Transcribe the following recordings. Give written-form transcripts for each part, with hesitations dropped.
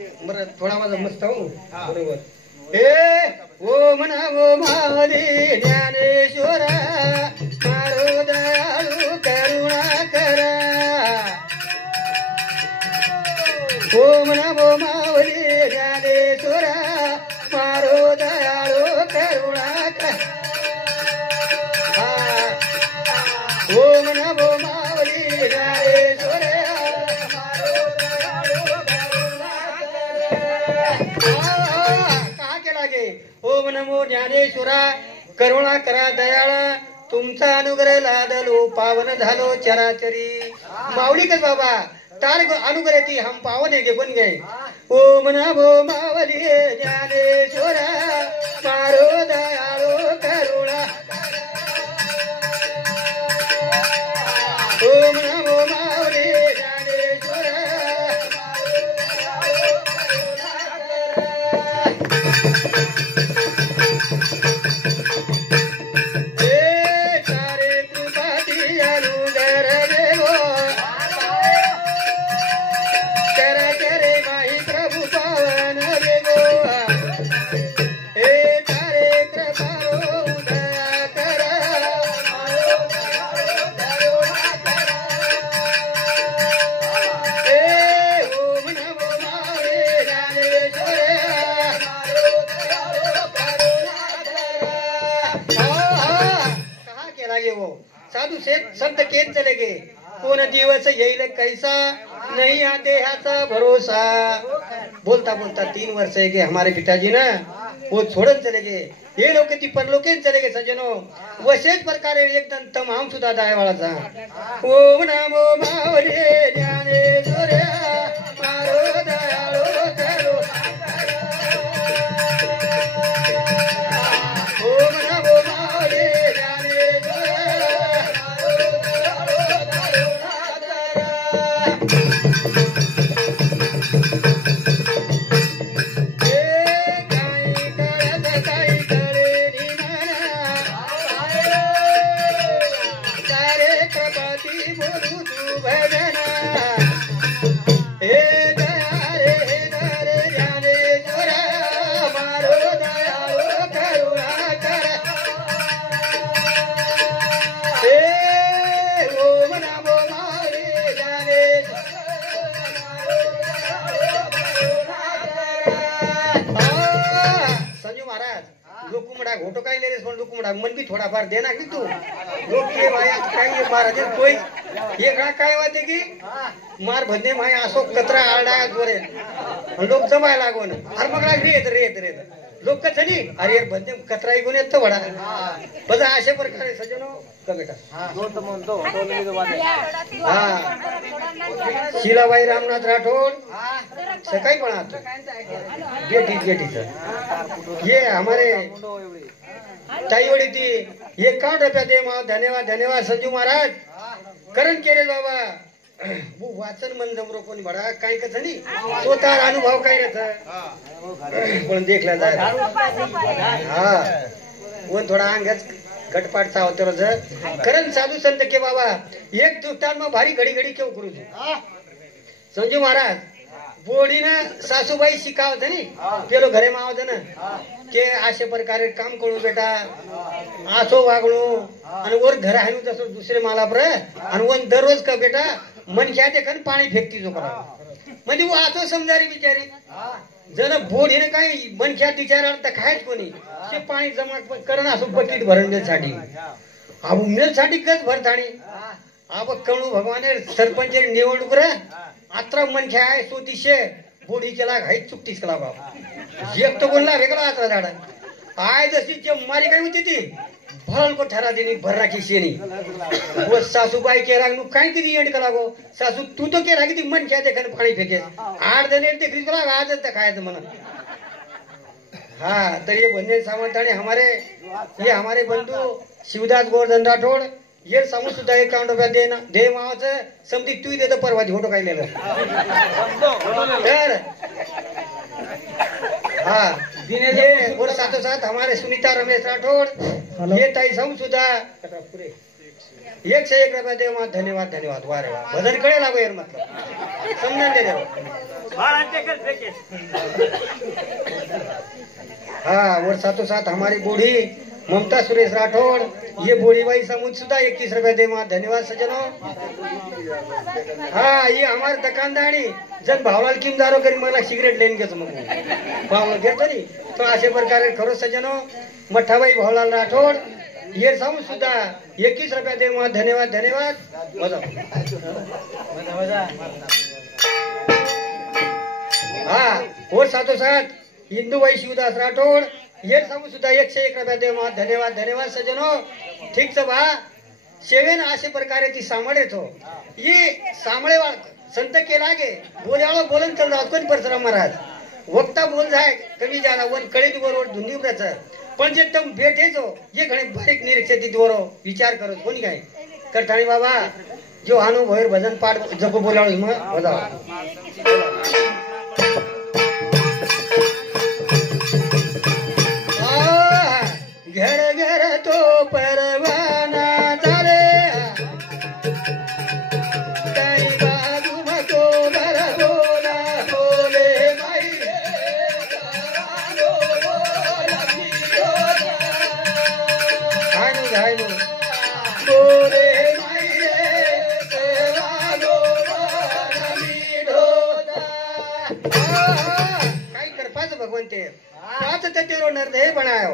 बरं थोडा माझा मस्त हो बरोबर ए ओम नमो मावली ज्ञानेश्वरा मारो दयाळू करुणा करा ओम नमो मावली ज्ञानेश्वरा मारो दयाळू करुणा करा ओम नमो मावली ज्ञानेश्वरा ओम नमो ज्ञानेश्वरा करुणा करा दयाळ तुमचा अनुग्रह लादलो पावन झालो चराचरी माऊली कस बाबा तार अनुग्रह ती हम पावन है बन गए ओम नमो मावली ज्ञानेश्वरा मारो दयाळो करुणा ओम नमो मावली ज्ञानेश्वरा साधु से संत केत चले गए कोण दिवस येईल कैसा नहीं आते हाथा भरोसा बोलता बोलता 3 वर्ष है कि हमारे पिताजी ना वो छोड़न चले गए ये लोग ती परलोके चले गए सज्जनों वशेच प्रकारे एकदम तमाम सुद्धा दायवाळा था ओम नमो मावली ज्ञानेश्वरा मारो दयाळो करो ओम नमो मावली घोटो काय लेरेस पण लुकुमडा मन भी थोड़ा फार देना की तू लोग के भाई काय महाराज कोई ये काय वाते की मार भदने भाई असो कचरा आरडा जोरे लोक जमाय लागोन अरे मग रेत लोक कचनी अरे यार भदने कचरा इगुन येत वडा बजा अशा प्रकारे सजनो का बेटा शीलाबाई रामनाथ राठौड़ सकाळी पण आत बेटी ये हमारे ताईवडी ती 51 रुपया दे माव धन्यवाद संजू महाराज करण केले बाबा वो वाचन मन जमरो कोणी बडा काय कथनी स्वतः अनुभव काय रहता पण देखला जाय हां वो थोड़ा अंगच गटपाटचा होतो रोज करण साधू संत के बाबा एक दुकान में भारी घडी क्यों करू संजू महाराज बोडीने सासूबाई शिकावत नी पेलो घरे मावत ना के अशा प्रकारे काम करू बेटा आसो वागणू आणि वर घर आहे तसं दुसरे माला पर आणि वन दररोज का बेटा मन क्या ते कन पाणी फेकती जो करा म्हणजे वो आसो समजारी बिचारी जण बोडीने काय मन क्या विचाराल तर खायच कोणी ते पाणी जमा करण असो बकेट भरण्यासाठी साठी अब मेल साठी कच भरताणी अब कणू भगवाने सरपंच निवडणूक रे आत्रा मन क्या आहे तो दिशे बोडी केला घाई चुकतीस कला बाप एक तो बोलला वेगळा आत्रा झाडा आय जशी जे मारी काय होती ती भल को ठरा देनी भरना की सेनी वो सासूबाई के राग नु काय किती एंड कला गो सासू तू तो के रागी ती मन क्या देखन पाणी फेके 8 जण ते फ्रीज कला आज तक खायचं म्हणून हाँ तो ये बंदे सामंताणी हमारे बंधु शिवदास गोवर्धन राठौड़ ये समूह सुद्धा 51 रुपया देना दे मावाचं समधी तू देतो परवा घोटो काय लिहिलं तर हाँ ये और साथों साथ हमारे सुनीता रमेश राठौड़ ये ताई समूह सुद्धा 101 रुपया दे मावा धन्यवाद वारे वाह भजन कळे लागो यार मतलब समजून दे हाँ और साथों साथ हमारी बूढ़ी ममता सुरेश राठौड़, ये बूढ़ी भाई समूह सुधा 21 रुपया दे माँ, धन्यवाद सजनों। हाँ ये हमारे दुकानदारी जन भावलाल किमदारो करी मला सिगरेट लेन के समूह भावलाल घेतो नी तो अशा प्रकारे खरो सजनों मठ्ठाबाई भावलाल राठौड़ ये समूह सुधा 21 रुपया दे माँ, धन्यवाद धन्यवाद। हाँ और साथों साथ हिंदूबाई शिवदास राठौड़ ये समूह सुद्धा 101 रुपया दे माँ, धन्यवाद धन्यवाद सजनो। ठीक से बा सेवेन अशा प्रकारे ती सांभळे तो ये सांभळे संत केला गे बोल्याळो बोलन चल जात कोण परशुराम महाराज वक्ता बोल जाय कमी जाला वन कळेली बरोबर धुंदी उराच पण जे तम भेटे जो ये घणे बारीक निरीक्षित दोरो विचार करो कोणी काय करताणी बाबा जो अनुभव भजन पाठ जप बोलाळो मग बजा घर घर तो परवाना झाले काही बाजू मतो भर बोला बोले बाई घायनो घायनो बोले बाई काही कर पाच भगवंते पाच तेरो नरदेह बनायो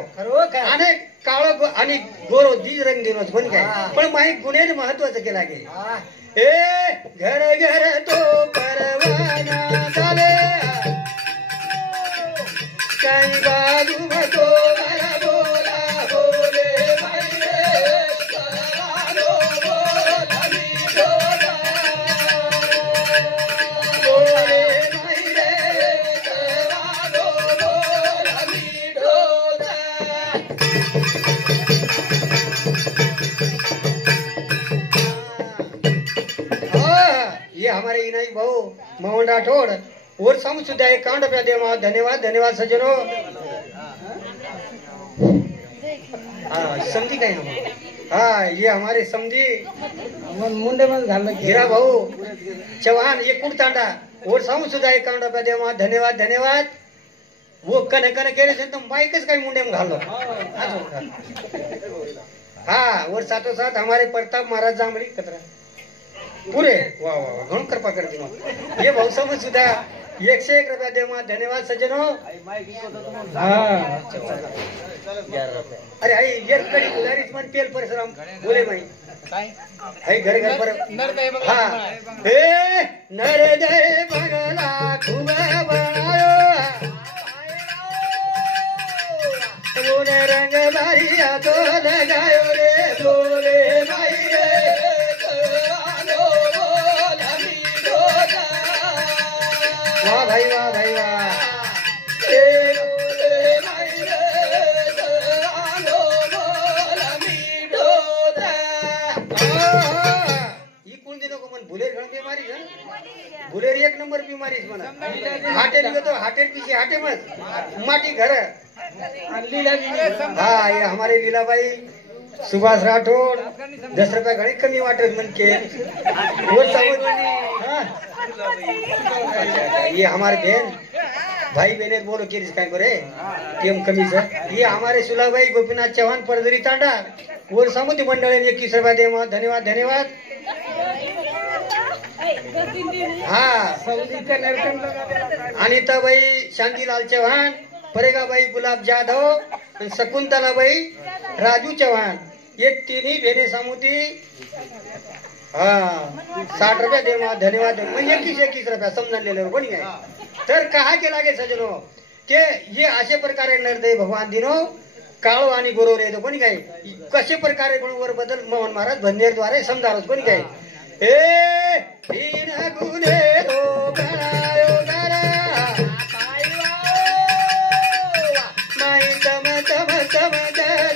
आणि काळो आणि गोरो दीज रंग दिनोच पण काय पण माही गुन्हे महत्वाचं केला गे ए घर घर तो परवाना झाले काही बाजू मतो भरा बोला बोले ये हमारे इनाई भाऊ मोहन राठौड़ और समूह सुधा 51 रुपया दे माँ, धन्यवाद धन्यवाद सज्जनों। हाँ समझी कहीं हम हाँ ये हमारे समझी मुंडे में घालना हीरा भाऊ चौहान ये कुड़तांडा और समूह सुधा 51 रुपया दे माँ, धन्यवाद धन्यवाद। वो कने कने कह रहे तो माइकस का मुंडे में घाल लो हाँ और साथों साथ हमारे प्रताप महाराज जांबड़ी कतरा पूरे वाह वाह घणो कृपा कर दी ये भाऊ समझ सुधा 101 रुपया दे माँ, धन्यवाद सज्जनों। हाँ अरे आई ये कड़ी गुजारिश मन पेल परशुराम बोले भाई आई घर घर पर हाँ ए नरदय बगला खूब बनायो बोले रंग बारिया तो लगायो रे बोले भाई रे वाह भाई वाह भाई वाह को मन बुलेर घण बीमारी है बुलेर एक नंबर बीमारी मना हाटे लियो तो हाटे पीछे हाटे मत माटी घर हाँ ये हमारे लीलाबाई सुभाष राठौड़ 10 रुपया घड़ी कमी वाटर मन के वो ये हमारे बहन भाई बहने बोलो कि कहीं करे टीम कमी से ये हमारे सुलाभाई गोपीनाथ चौहान परदरी तांडा और समुद्र मंडल 21 रुपया दे माँ, धन्यवाद धन्यवाद। हाँ अनिताबाई शांतिलाल चौहान, परेगाबाई गुलाब जाधव, शकुंतलाबाई राजू चौहान ये तीनही बहने समुद्री हाँ 60 रुपया दे माँ, धन्यवाद। म्हणजे 21 रुपया समजून लिहिलं कोणी काय तर कहा केला गे सजनो के ये अशा प्रकारे नरदय भगवान दिनो काळो आणि गोरो रे तो कोणी काय कशा प्रकारे गुणवर बदल मोहन महाराज भन्नेर द्वारे समजावत कोणी काय ए तीन गुणे रो बनायो गरा माई तम तम तम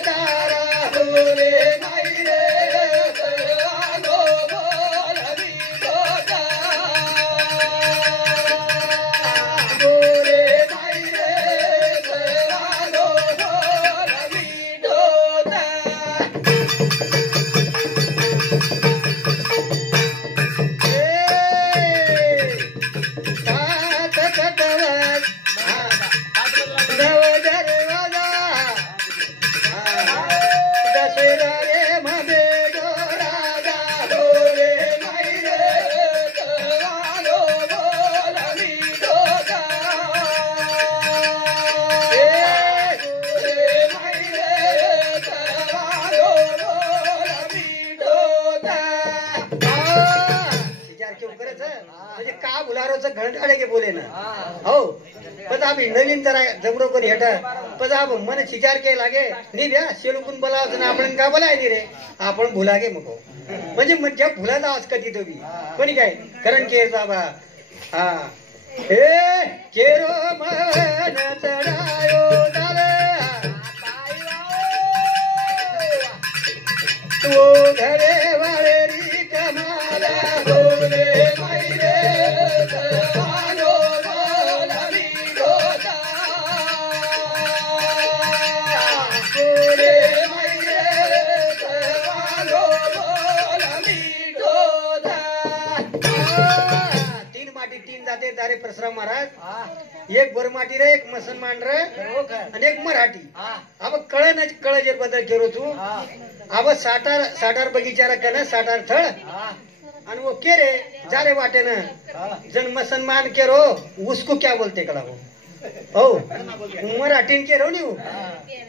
तारा बोले माई रे हो पण अभी नवीन जरा जबडो कोणी हेट पण अब मन चिचार के लागे नी द्या शेलुकून बोलावं ना आपण का बोलाय रे आपण भुलागे मग म्हणजे मग भुलायला आवाज कधी तो बी कोणी काय करण के बाबा हा ए केरो मन चढायो तो घरे वाळेरी कमाला बोले मायरे वालो बोलवी गोदा बोले मायरे वालो बोलवी गोदा तीन माटी तीन जाते दारे परशुराम महाराज एक गोरमाटी रे एक मुसलमान रे आणि एक मराठी अब कळ जे बदल केलो तू अब साठार बगीचारा कन साठार थळ आणि वो के रे जाले वाटे न जन मुसलमान के रो उसको क्या बोलते कला हो मराठी के रो नी वो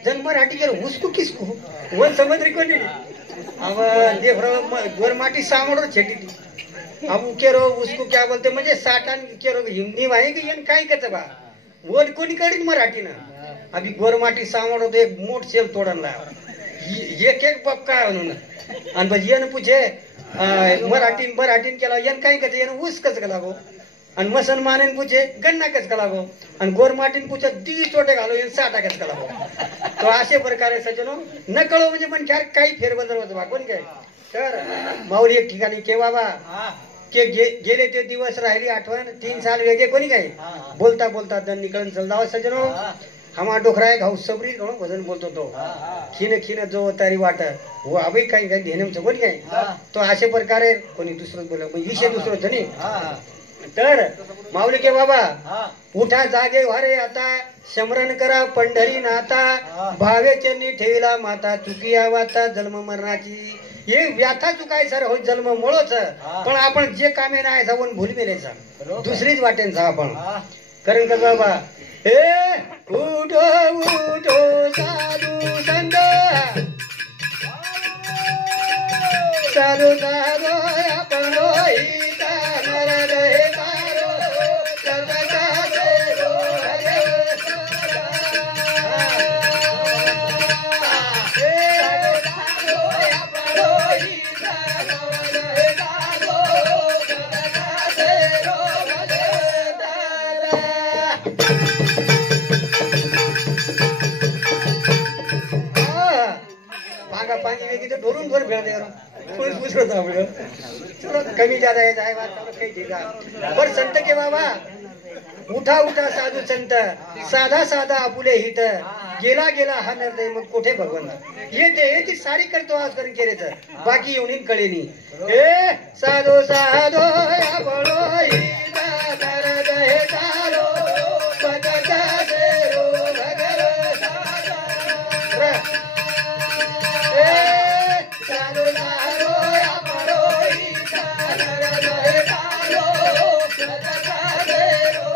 जन मराठी के रो उसको किसको वो समझ रही को नहीं अब देख रो गोरमाटी सामोर छेटी थी अब के रो उसको क्या बोलते म्हणजे साठान के रो हिंदी वाहे की यन काय करते बा वो कोणी करीन मराठी ना अभी गोरमाटी सामोर तो एक मोठ सेल तोडन ला एक एक बाप काय म्हणून आणि बस येन पूछे मराठीन केला येन काय करते येन ऊस कस का लागो आणि मुसलमानीन पूछे गन्ना कस का लागो आणि गोरमाटीन पूछे दी चोटे घालो येन साठा कस का लागो तो असे प्रकारे सजनो न कळो म्हणजे पण ख्यार काही फेरबदल होतो बा कोण काय तर माऊली एक ठिकाणी के बाबा के गेले ते दिवस राहिली आठवण 3 साल वेगळे कोणी काय बोलता बोलता दन निकळून चल जाव सजनो हमा डोखरा है घाऊ सबरी दोनों भजन बोलतो तो खिन खिन जो तारी वाट वो अभी काही काही घेणे कोणी काय तो असे प्रकारे कोणी दुसरं बोल विषय दुसरं होतं नाही तर माऊली के बाबा उठा जागे वारे आता शमरण करा पंढरी नाता भावे चरणी ठेविला माता चुकिया वाता जन्म मरणाची हे व्याथा चुकाय सर हो जन्म मुळोच पण आपण जे कामे नाही जाऊन भूल मेलेचा दुसरीच वाटेन जा आपण कारण का बाबा ए उठो उठो साधू संत साधू साधो आपण होईता नरद हे तारो सतका देरो पानी वेगी तो ढोरून ढोर भेड़ दे कोई पूछ रहा था हम चलो कमी ज्यादा है जाए बात कहीं ठीक है पर संत के बाबा उठा उठा साधू संत साधा साधा आपुले हित गेला गेला हा निर्दय मग कुठे भगवंत ये ती सारी करतो आज करून केरेच बाकी येऊन कळेनी ए साधो साधो या बळो हिता दरद हे तारो पदका देरो भगर साधा साधो साधो या बळो हिता दरद हे तारो पदका देरो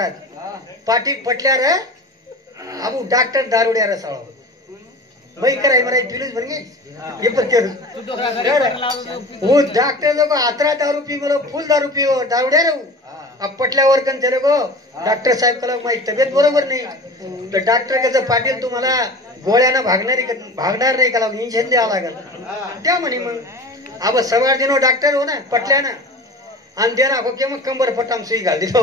महाराज पाटी पटल्या रे आबू डॉक्टर दारुड्या रसाळो भाई कराय मराई पिलूच बन गए ये पर के वो डॉक्टर लोग आतरा दारू पी बोलो फुल दारू पियो दारुड्या रे अब पटल्यावर कन तेरे को डॉक्टर साहेब कला माझी तब्येत बरोबर नाही तर डॉक्टर कसं पाटील तुम्हाला गोळ्यानं भागणार नाही कला इंजेक्शन द्यावं लागेल त्या म्हणे मग अब सवार दिनो डॉक्टर हो ना पटल्यानं आणि देना को के मग कंबर पट्टाम सुई घाल दिलो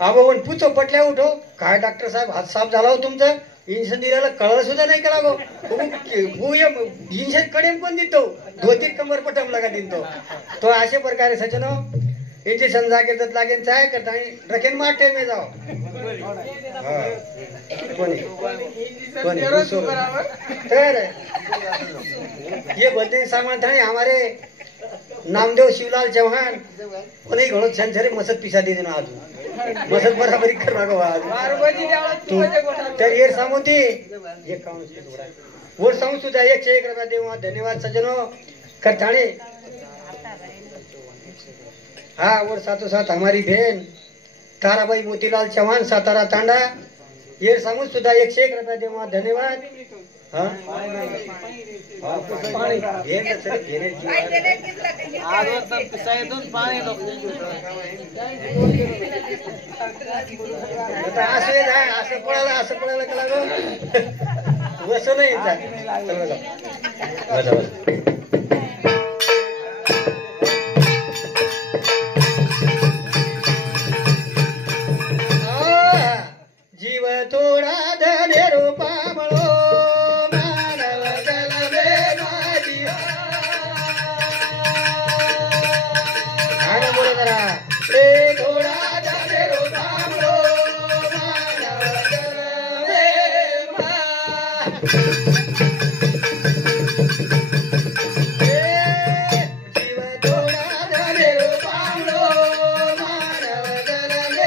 अब वन पूछो पटल्या उठो काय डॉक्टर साहेब हात साफ झाला हो तुमचं इंजेक्शन दिलेलं कळलं सुद्धा नाही केला गो इंजेक्शन कडेम पण देतो धोती कंबर पट्टाम लगा देतो तो अशा प्रकारे सचनो इंजेक्शन जागे तर लागेल चाय करता रखेन मारते में जाओ कोणी तर ये बोलते सामान था हमारे नामदेव शिवलाल चौहान कोणी घोड़ो छंछरे मसद पिसा दे देना आज मसद बराबरी करना को आज तर ये सामोती ये काम वो सामू सुधा 101 रुपया देवा धन्यवाद सज्जनों करताने हाँ और साथों साथ हमारी बहन ताराबाई मोतीलाल चौहान सातारा तांडा ये समूह सुधा 101 रुपया देवा धन्यवाद हाँ असं पळायला का लागो वसं नाही जीव थोडा धने रूपा मळो मानव जलमे माझी आणि बोल जरा ए थोडा धने रूपा मळो मानव जलमे जीव थोडा धने रूपा मळो मानव जलमे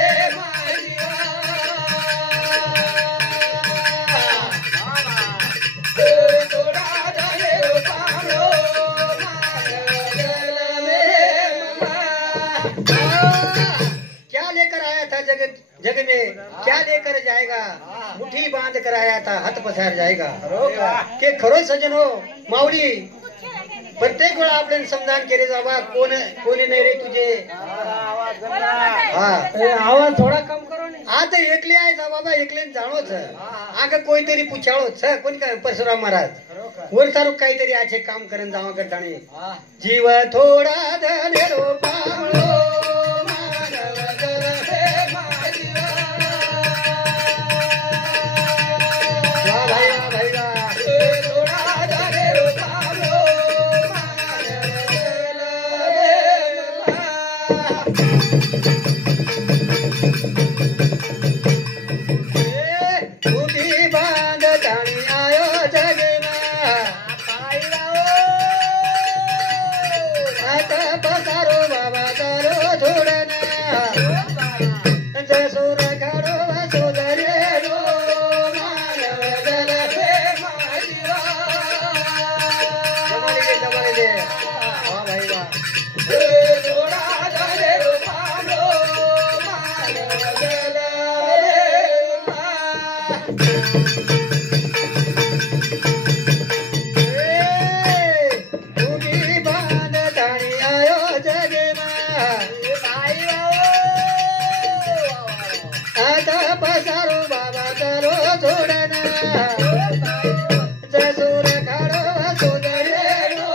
क्या लेकर आया था जग में क्या लेकर जाएगा मुट्ठी बांध कर आया था हाथ पसार जाएगा के खरो सजन हो माऊली प्रत्येक वेळा आपण समजान केले जावा कोणी नाही रे तुझे आवाज थोडा कम करो आता एकले आहे जा बाबा एकले जाणोच आग कोणतरी पुछाळोच कोणी काय परशुराम महाराज वर सारू काहीतरी आचे काम करून जावा करताने जीव थोडा धने रोपा मानव जलमे माझी वा भाई वा भाई वा थोडा धने रोपा बांध ताणी आयो जगना आता पसारो बाबा तारो थोडना जसोर काढो सोदरे रो मानव जलमे माझी जमाले दे वा भाई वा थोडा जले रो पालो मानव जलमे पसारो बाबा तारो थोडना जसोर काढो सोदरे रो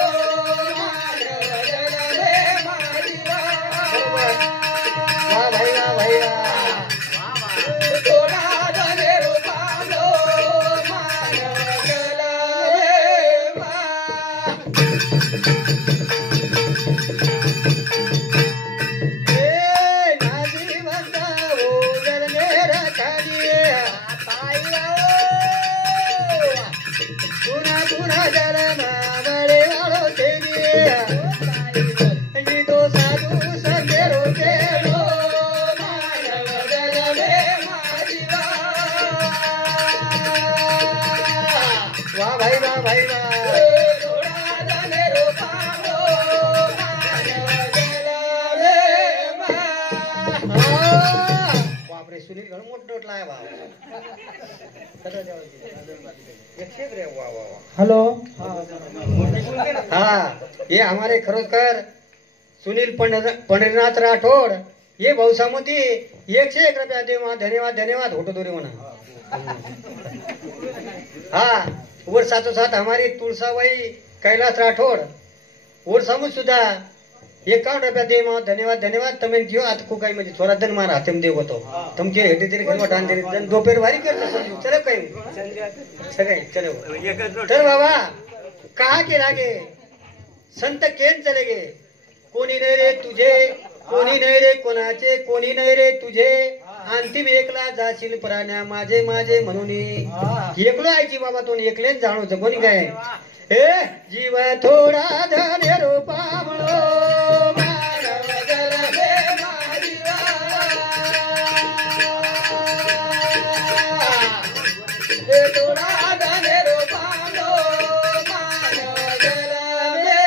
मानव जलमे माझी वा भाई थोडा धने रूपालो मानव जलमे नाजी बंदा वो जल मेरा पुना जल बड़े वालों तेरी तो साधु संगेरो तेरो मानव जलमे माझी वाह भाई वाह थोडा धने रूपालो मानव जलमे बापरे सुनील घणो मोठो लाय भाव हेलो हाँ ये हमारे खरोखर सुनील पंढरीनाथ राठोड ये भाऊसामती 101 रुपया दे धन्यवाद धन्यवाद होटो दोरे म्हणा हाँ और साथों साथ हमारी तुलसाबाई कैलाश राठोड और समूह सुद्धा 51 रुपया दे धन्यवाद धन्यवाद तमें क्यों आज को काही म्हणजे थोड़ा दिन मारा हाथम देव तो तुमके हेटे तेरे घर वाटान तेरे जन दोपहर वारी करते समझो चलो काही सगळे चलो तर बाबा कहा के लागे संत केन चले गे कोणी नाही रे तुझे कोणी नाही रे कोणाचे कोणी नाही रे तुझे अंतिम एकला जाशील प्राण्या माझे माझे म्हणून एकलो आयची बाबा तो एकलेच जाणवतो कोणी काय ए जीव थोडा धन्य रूपा म्हणो मानव जलमे मारिवा ए थोडा धन्य रूपा म्हणो मानव जलमे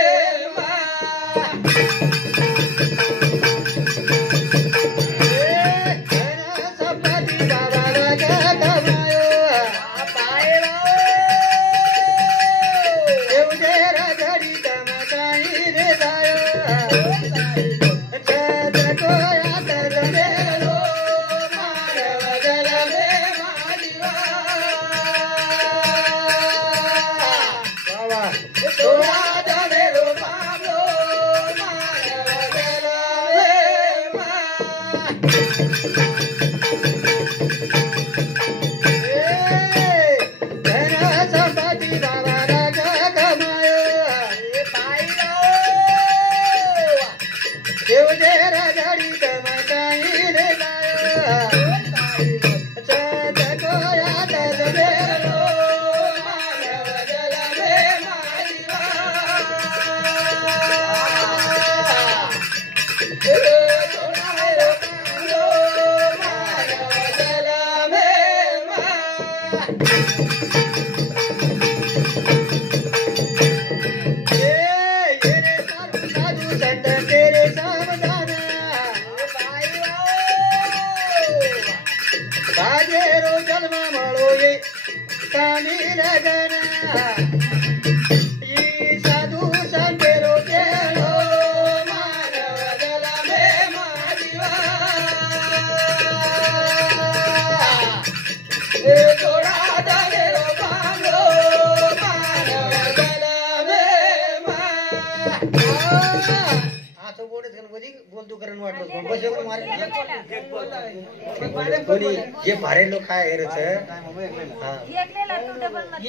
जे भारे लोक आहे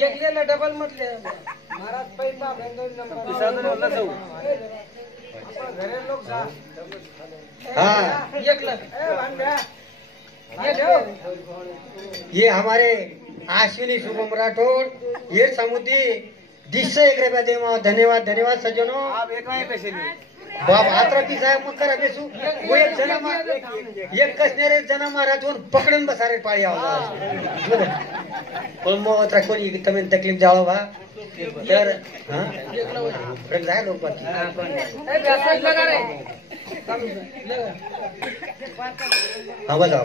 एकलेला डबल म्हटले महाराज पैसा घरे लोक जा हाँ ये हमारे अश्विनी शुभम राठौड़ ये समुद्री 101 रुपया दे धन्यवाद धन्यवाद सज्जनों बाप आत्रा की साहेब मग करा बेसू वो एक जना एक कसनेरे जना महाराज पकडून बसारे पाळी आवाज पण मग अत्रा कोणी तमें तकलीफ जाळो बा तर हां रंग जाय लोक बाकी हां बजाव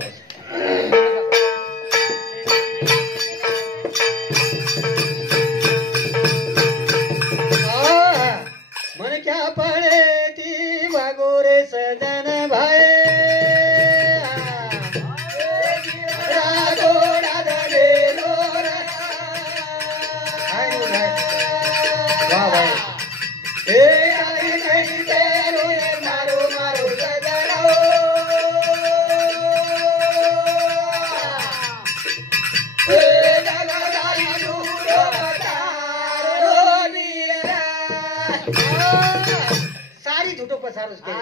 मन क्या पड़े ती भागोरे सजन भाई रागोड़ा दे लो वाह भाई ए आई नहीं तेरो मारो मारो सजनो ए गगनाई दूरो तारो नीला सारी झुटो पसारोस के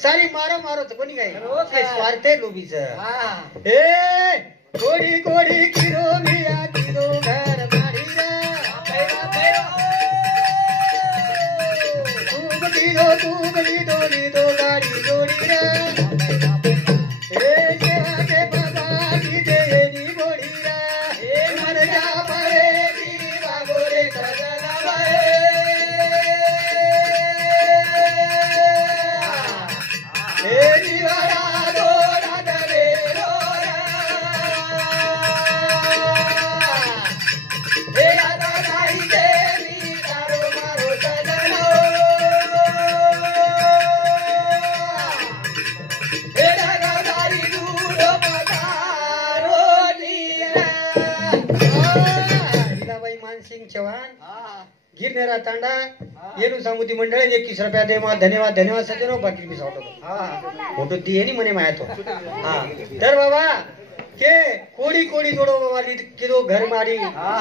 सारी मारो मारो तो कोणी काय स्वार्थे लोभीच ए कोडी कोडी किरो मिया किरो घर मारी रे तू गली दो गाडी जोडी रे ए सेवा के बाबा की देनी बोडी रे ए मन जा परे की बागोरे सजना बाए ए जीवारा दोरा दरे दोरा मानसिंग चव्हाण गिरनेरा तांडा येणू सामुदी मंडळ 21 रुपया दे मा धन्यवाद धन्यवाद सजनो बाकी मी सांगतो फोटो दिए नी मने माया तो तर बाबा के कोडी कोडी जोडो बाबा किदो घर मारी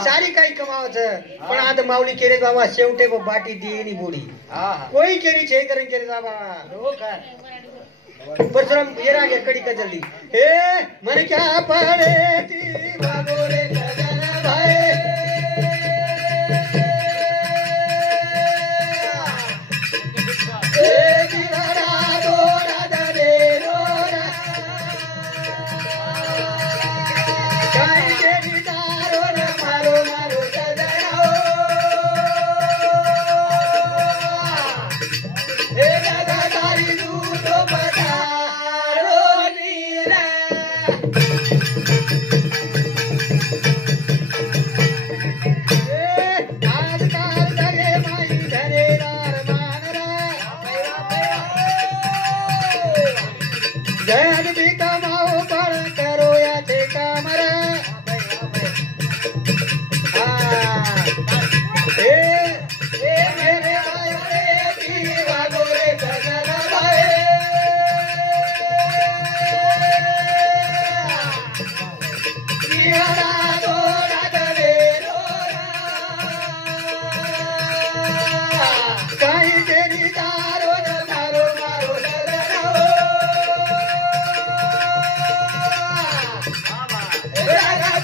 सारी काही कमावच पण आता माऊली केरे बाबा शेवटे बाटी दिए नी बोडी कोई केरी छे करें केरे बाबा परशुराम येरा गे कडी का जल्दी ए मन क्या पड़े ती बागोरे सजन भाई ए जीवारा दोरा दरे रोरा काई केरी दारो न मारो मारो सजना ए दादा दारी दूधो पधारो नीरा आजकाल धरे माई धरेदार मानरा जैन भी कमाओ पण करो याचे कामरा मेरे भाई रे वागोरे सजना भाई जीवारा दोरा दरे रोरा काही केरी दारो न मारो मारो सजना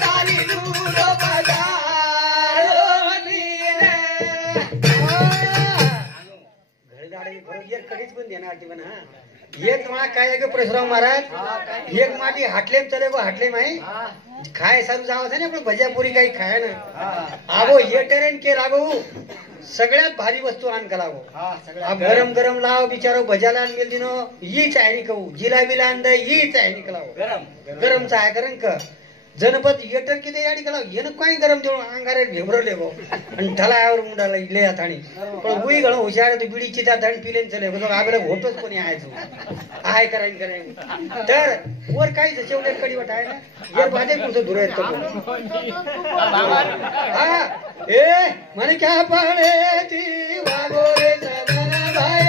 दारी दूधो पधारो नीरा घरदाडे बरोबर कधीच पण देणार ती पण एक मा काय ग परशुराम महाराज एक माटी हाटलेम चले गो हाटलेम आहे खाय सारू जावं आहे ना पण भज्यापुरी काही खाय ना आगो ये टेरेन के लागो सगळ्यात भारी वस्तू आण का लागो अब गरम गरम लाव बिचारो भजाला आण मिल दिनो ही चायनी कहू जिलाबीला आण दे ही चायनी का लावो गरम गरम चाय करन का जनपद येटर किती याडी कला येन काही गरम देऊन अंगारे भेबरले गो आणि ठलायावर मुंडाला इले आथाणी पण गुई गळ हुशार तो बिडी चिता धण पिलेन चले गो आबरे होतोच कोणी आयचो आय करायन करायन तर वर काही शेवटे कडी वाट आहे ना ये बादे कुठं दूर येतो हा ए मन क्या पड़े ती वागोरे सजना भाई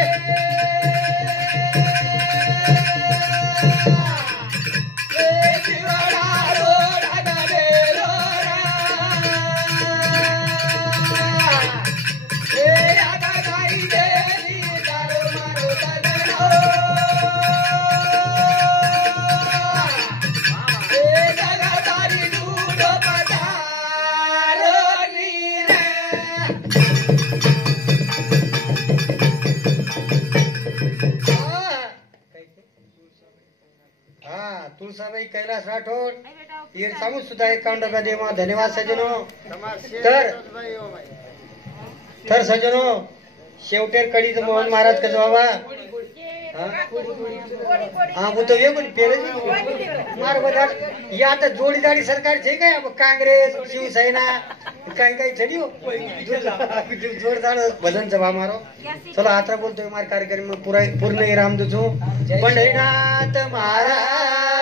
तुळसाबाई कैलास राठोड ये सांगू सुद्धा 51 रुपया दे मा धन्यवाद सजनो तर सजनो शेवटेर कडीचं मोहन महाराज कसं बाबा हा वो तो ये पण पेरे मार बजार या आता जोडीदारी सरकार छे काय काँग्रेस शिवसेना काय काय छडी हो जोरदार भजन सभा मारो चलो आता बोलतोय मार कार्यक्रम पूर्ण राम दुचू पंढरीनाथ महाराज